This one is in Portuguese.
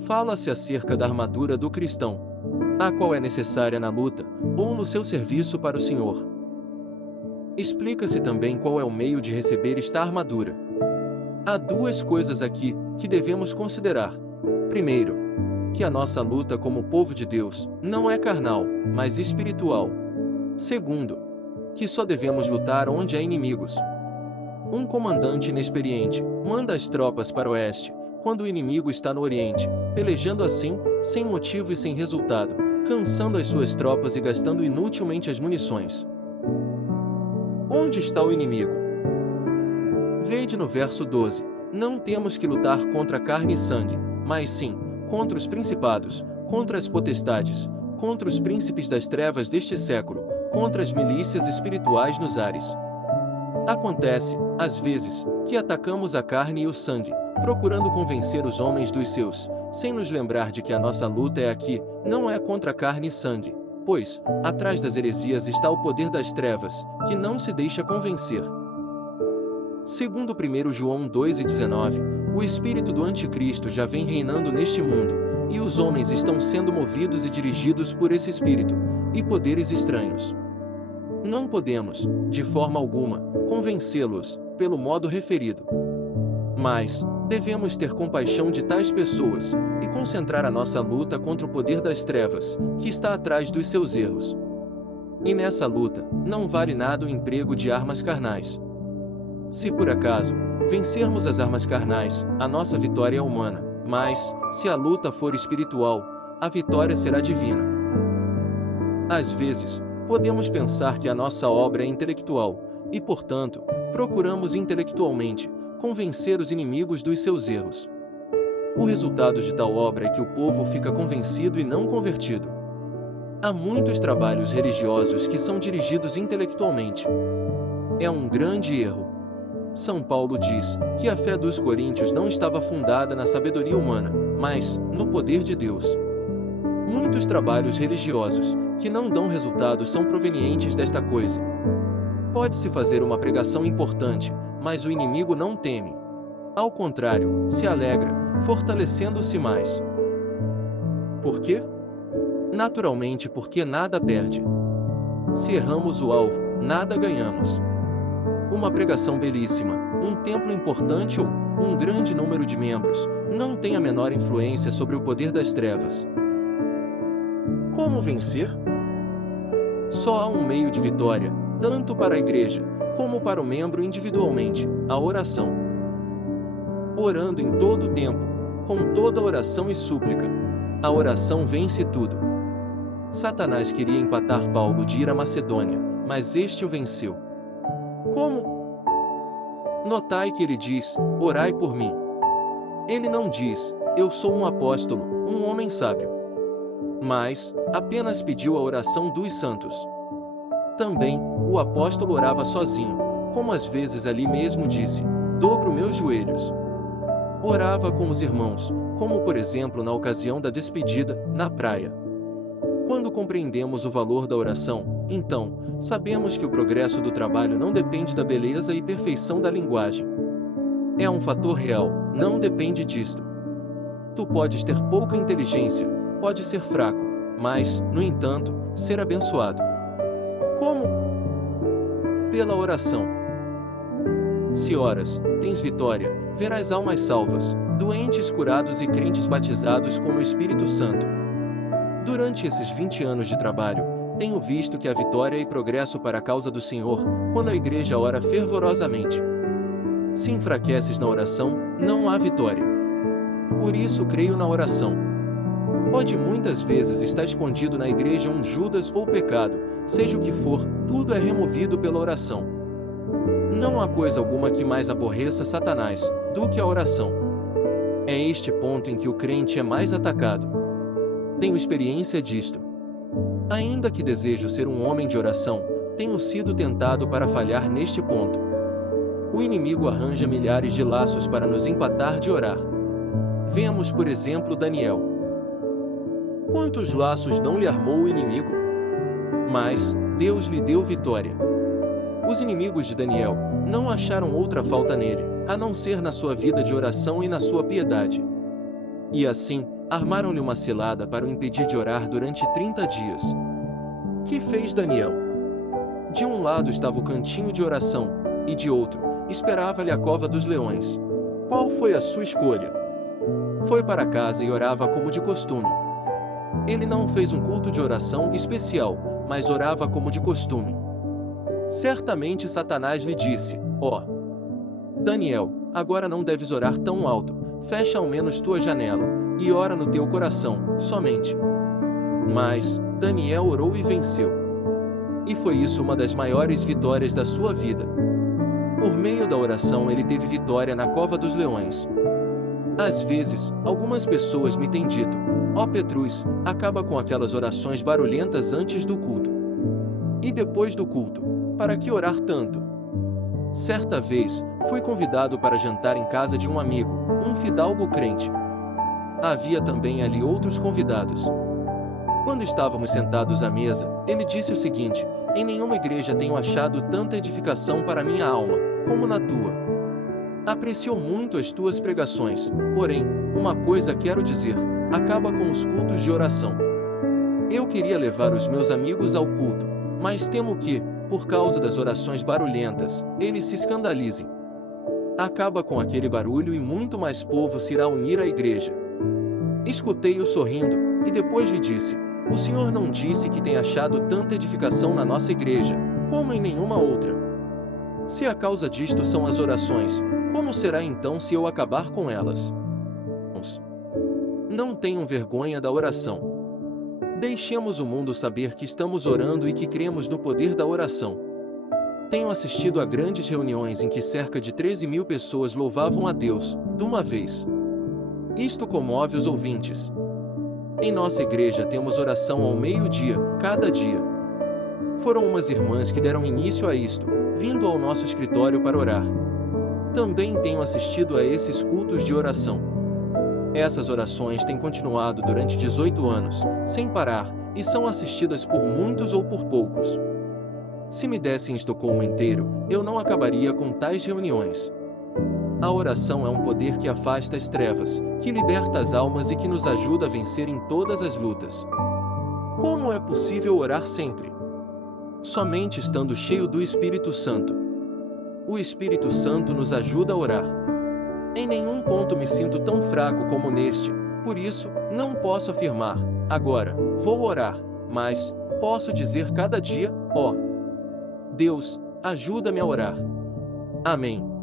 Fala-se acerca da armadura do cristão, a qual é necessária na luta, ou no seu serviço para o Senhor. Explica-se também qual é o meio de receber esta armadura. Há duas coisas aqui que devemos considerar. Primeiro, que a nossa luta como povo de Deus não é carnal, mas espiritual. Segundo, que só devemos lutar onde há inimigos. Um comandante inexperiente manda as tropas para o oeste, quando o inimigo está no oriente, pelejando assim, sem motivo e sem resultado, cansando as suas tropas e gastando inutilmente as munições. Onde está o inimigo? Vede no verso 12, não temos que lutar contra carne e sangue, mas sim, contra os principados, contra as potestades, contra os príncipes das trevas deste século, contra as milícias espirituais nos ares. Acontece, às vezes, que atacamos a carne e o sangue, procurando convencer os homens dos seus, sem nos lembrar de que a nossa luta é aqui, não é contra carne e sangue, pois, atrás das heresias está o poder das trevas, que não se deixa convencer. Segundo 1 João 2:19, o espírito do anticristo já vem reinando neste mundo, e os homens estão sendo movidos e dirigidos por esse espírito, e poderes estranhos. Não podemos, de forma alguma, convencê-los, pelo modo referido. Mas, devemos ter compaixão de tais pessoas, e concentrar a nossa luta contra o poder das trevas, que está atrás dos seus erros. E nessa luta, não vale nada o emprego de armas carnais. Se por acaso, vencermos as armas carnais, a nossa vitória é humana, mas, se a luta for espiritual, a vitória será divina. Às vezes, podemos pensar que a nossa obra é intelectual, e portanto, procuramos intelectualmente convencer os inimigos dos seus erros. O resultado de tal obra é que o povo fica convencido e não convertido. Há muitos trabalhos religiosos que são dirigidos intelectualmente. É um grande erro. São Paulo diz que a fé dos coríntios não estava fundada na sabedoria humana, mas no poder de Deus. Muitos trabalhos religiosos que não dão resultado são provenientes desta coisa. Pode-se fazer uma pregação importante, mas o inimigo não teme. Ao contrário, se alegra, fortalecendo-se mais. Por quê? Naturalmente porque nada perde. Se erramos o alvo, nada ganhamos. Uma pregação belíssima, um templo importante ou um grande número de membros, não tem a menor influência sobre o poder das trevas. Como vencer? Só há um meio de vitória, tanto para a igreja, como para o membro individualmente, a oração. Orando em todo o tempo, com toda oração e súplica. A oração vence tudo. Satanás queria empatar Paulo de ir à Macedônia, mas este o venceu. Como? Notai que ele diz, orai por mim. Ele não diz, eu sou um apóstolo, um homem sábio. Mas, apenas pediu a oração dos santos. Também, o apóstolo orava sozinho, como às vezes ali mesmo disse, dobro meus joelhos. Orava com os irmãos, como por exemplo na ocasião da despedida, na praia. Quando compreendemos o valor da oração, então, sabemos que o progresso do trabalho não depende da beleza e perfeição da linguagem. É um fator real, não depende disto. Tu podes ter pouca inteligência, pode ser fraco, mas, no entanto, ser abençoado. Como? Pela oração. Se oras, tens vitória, verás almas salvas, doentes curados e crentes batizados com o Espírito Santo. Durante esses 20 anos de trabalho, tenho visto que há vitória e progresso para a causa do Senhor, quando a igreja ora fervorosamente. Se enfraqueces na oração, não há vitória. Por isso creio na oração. Pode muitas vezes estar escondido na igreja um Judas ou pecado, seja o que for, tudo é removido pela oração. Não há coisa alguma que mais aborreça Satanás do que a oração. É este ponto em que o crente é mais atacado. Tenho experiência disto. Ainda que desejo ser um homem de oração, tenho sido tentado para falhar neste ponto. O inimigo arranja milhares de laços para nos empatar de orar. Vemos, por exemplo, Daniel. Quantos laços não lhe armou o inimigo? Mas Deus lhe deu vitória. Os inimigos de Daniel não acharam outra falta nele, a não ser na sua vida de oração e na sua piedade. E assim, armaram-lhe uma cilada para o impedir de orar durante 30 dias. Que fez Daniel? De um lado estava o cantinho de oração, e de outro, esperava-lhe a cova dos leões. Qual foi a sua escolha? Foi para casa e orava como de costume. Ele não fez um culto de oração especial, mas orava como de costume. Certamente Satanás lhe disse: ó, Daniel, agora não deves orar tão alto, fecha ao menos tua janela, e ora no teu coração, somente. Mas, Daniel orou e venceu. E foi isso uma das maiores vitórias da sua vida. Por meio da oração ele teve vitória na cova dos leões. Às vezes, algumas pessoas me têm dito: ó Petrus, acaba com aquelas orações barulhentas antes do culto. E depois do culto, para que orar tanto? Certa vez, fui convidado para jantar em casa de um amigo, um fidalgo crente. Havia também ali outros convidados. Quando estávamos sentados à mesa, ele disse o seguinte: em nenhuma igreja tenho achado tanta edificação para minha alma, como na tua. Aprecio muito as tuas pregações, porém, uma coisa quero dizer: acaba com os cultos de oração. Eu queria levar os meus amigos ao culto, mas temo que, por causa das orações barulhentas, eles se escandalizem. Acaba com aquele barulho e muito mais povo se irá unir à igreja. Escutei-o sorrindo, e depois lhe disse: o senhor não disse que tem achado tanta edificação na nossa igreja, como em nenhuma outra. Se a causa disto são as orações, como será então se eu acabar com elas? Não tenham vergonha da oração. Deixemos o mundo saber que estamos orando e que cremos no poder da oração. Tenho assistido a grandes reuniões em que cerca de 13.000 pessoas louvavam a Deus, de uma vez. Isto comove os ouvintes. Em nossa igreja temos oração ao meio-dia, cada dia. Foram umas irmãs que deram início a isto, vindo ao nosso escritório para orar. Também tenho assistido a esses cultos de oração. Essas orações têm continuado durante 18 anos, sem parar, e são assistidas por muitos ou por poucos. Se me dessem Estocolmo inteiro, eu não acabaria com tais reuniões. A oração é um poder que afasta as trevas, que liberta as almas e que nos ajuda a vencer em todas as lutas. Como é possível orar sempre? Somente estando cheio do Espírito Santo. O Espírito Santo nos ajuda a orar. Em nenhum ponto me sinto tão fraco como neste, por isso, não posso afirmar: agora, vou orar, mas posso dizer cada dia: ó Deus, ajuda-me a orar. Amém.